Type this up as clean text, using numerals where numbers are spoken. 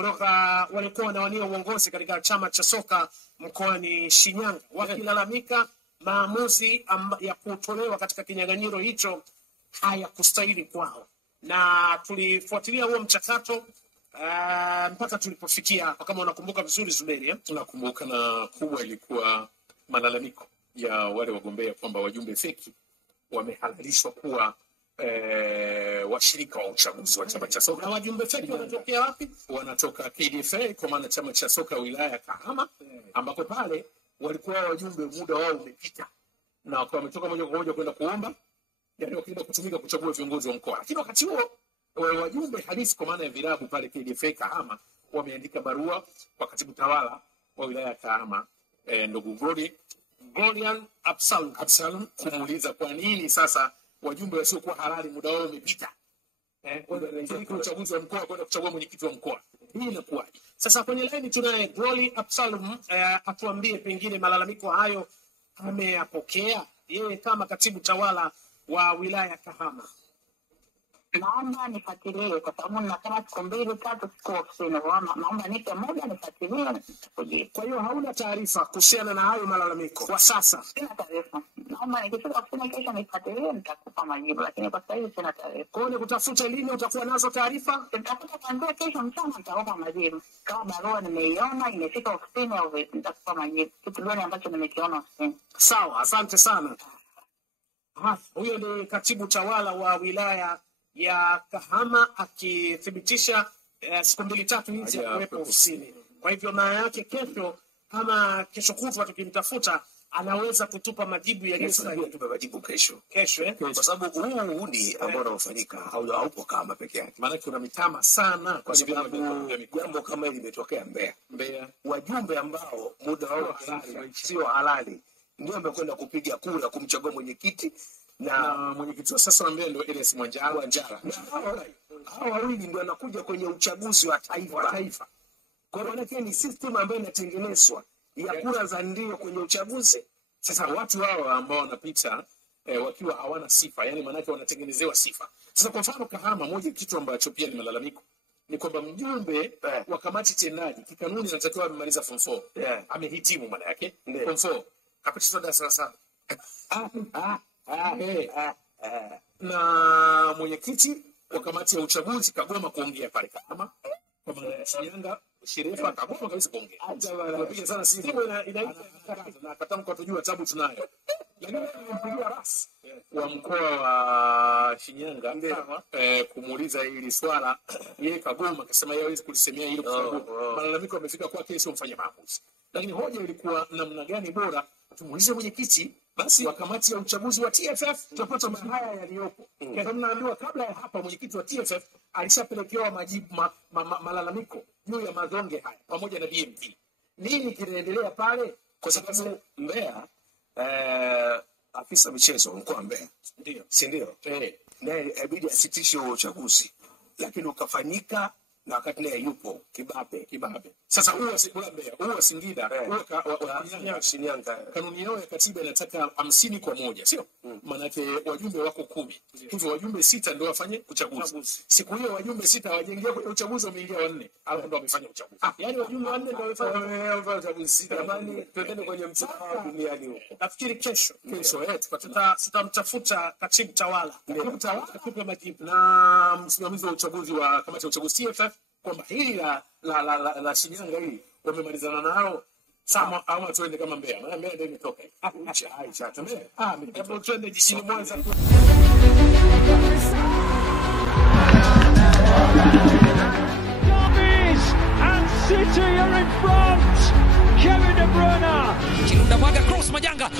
kutoka walikuwa wanawania uongozi katika chama cha soka mkoani Shinyanga, wakilalamika maamuzi ya kutolewa katika kinyang'anyiro hicho hayakustahili kwao, na tulifuatilia huo mchakato mpaka tulipofikia hapa. Kama unakumbuka vizuri Zuberi, Tunakumbuka, na kubwa ilikuwa malalamiko ya wale wagombea kwamba wajumbe feki wamehalalishwa kuwa washirika wa uchaguzi wa chama cha soka. Na wajumbe feki wanatokea wapi? Wanatoka KDFA, kwa maana chama cha soka wilaya ya Kahama, ambako pale walikuwa wajumbe muda wao umepita na wakawa wametoka moja kwa moja kwenda kuomba, yani wakaenda kutumika kuchagua viongozi wa mkoa. Lakini wakati huo wajumbe halisi kwa maana ya vilabu pale KDFA Kahama wameandika barua kwa katibu tawala wa wilaya ya Kahama, ndugu Golian Absalom, kumuuliza kwa nini sasa wajumbe wasiokuwa halali muda wao umepita kwa uchaguzi wa mkoa kwenda kuchagua mwenyekiti wa mkoa. Hii inakuwaje? Sasa kwenye line tunaye Golian Absalom, atuambie pengine malalamiko hayo ameyapokea yeye kama katibu tawala wa wilaya ya Kahama. Naomba nifuatilie kwa sababu na kama siku 2-3 siku ofisini. Naomba nipe muda nifuatilie nitakujibu. Kwa hiyo hauna taarifa kuhusiana na hayo malalamiko kwa sasa? Sina taarifa. Naomba nikifika ofisini kesho nifuatilie nitakupa majibu, lakini kwa sasa hivi sina taarifa. Kwa hiyo kutafuta lini utakuwa nazo taarifa? Nitakuta kuanzia kesho mchana nitakupa majibu. Kama barua nimeiona imefika ofisini au vipi nitakupa majibu. Kitu gani ambacho nimekiona ofisini. Sawa, asante sana. Huyo ni katibu tawala wa wilaya ya Kahama akithibitisha siku 2-3 hizi ya kuwepo ofisini. Kwa hivyo maana yake kesho ama kesho kutwa tukimtafuta anaweza kutupa majibu yaliyosahihi. Tupe majibu kesho. Kesho kwa sababu huu ni ambao unafanyika haupo kama peke yake. Maana kuna mitama sana kwa sababu jambo kama hili limetokea Mbeya. Wajumbe ambao muda wao sio halali ndio wamekwenda kupiga kura kumchagua mwenyekiti na mwenyekiti wa sasa wa Mbeya ndio Elias Mwanjara. Hao wawili ndio wanakuja kwenye uchaguzi wa taifa. Kwa maana ni system ambayo inatengenezwa ya kura za ndio kwenye uchaguzi. Sasa watu hao ambao wanapita wakiwa hawana sifa, yani maana yake wanatengenezewa sifa. Sasa kwa mfano Kahama, moja kitu ambacho pia ni malalamiko ni kwamba mjumbe wa kamati tendaji kikanuni anatakiwa amemaliza form 4. Amehitimu maana yake form 4. Kapita darasa la 7. Na mwenyekiti wa kamati ya uchaguzi kagoma kuongea pale Kahama, kwa maana ya Shinyanga Sherifa kagoma kabisa kuongea. Tunapiga sana simu na katamko tujua tabu tunayo. Lakini nimempigia ras wa mkoa wa Shinyanga kumuuliza hili swala, yeye kagoma akasema yeye hawezi kulisemea hilo kwa sababu malalamiko yamefika kwake, sio mfanya maamuzi. Lakini hoja ilikuwa namna gani bora tumuulize mwenyekiti basi wa kamati ya uchaguzi wa TFF, tutapata haya yaliyopo. Kwa tunaambiwa kabla ya hapa mwenyekiti wa TFF alishapelekewa majibu malalamiko juu ya mazonge haya pamoja na BMT. Nini kinaendelea pale? Kwa sababu Mbeya afisa michezo mkoa wa Mbeya ndio, si ndio? Naye inabidi asitishe uchaguzi, lakini ukafanyika na wakati naye yupo kibabe. Sasa huwa Mbeya, huwa Singida, huwa Shinyanga, kanuni yao ya katiba inataka 50-1, sio? Maana yake wajumbe wako 10. Hivyo wajumbe 6 ndio wafanye uchaguzi. Siku hiyo wajumbe 6 hawajaingia kwenye uchaguzi, wameingia 4. Alafu ndio wamefanya uchaguzi. Yaani wajumbe 4 ndio wamefanya uchaguzi. Jamani, twendeni kwenye msafara duniani huko. Nafikiri kesho tutamtafuta katibu tawala. Katibu tawala atupe majibu na msimamizi wa uchaguzi wa kamati ya uchaguzi TFF kwamba hili la Shinyanga hili wamemalizana nalo. Sama ama tuende kama Mbeya. Maana Mbeya ndio imetoka. Aisha tuende. Hebu tuende jijini Mwanza. City are in front. Kevin De Bruyne. Kirunda mwaga cross Majanga.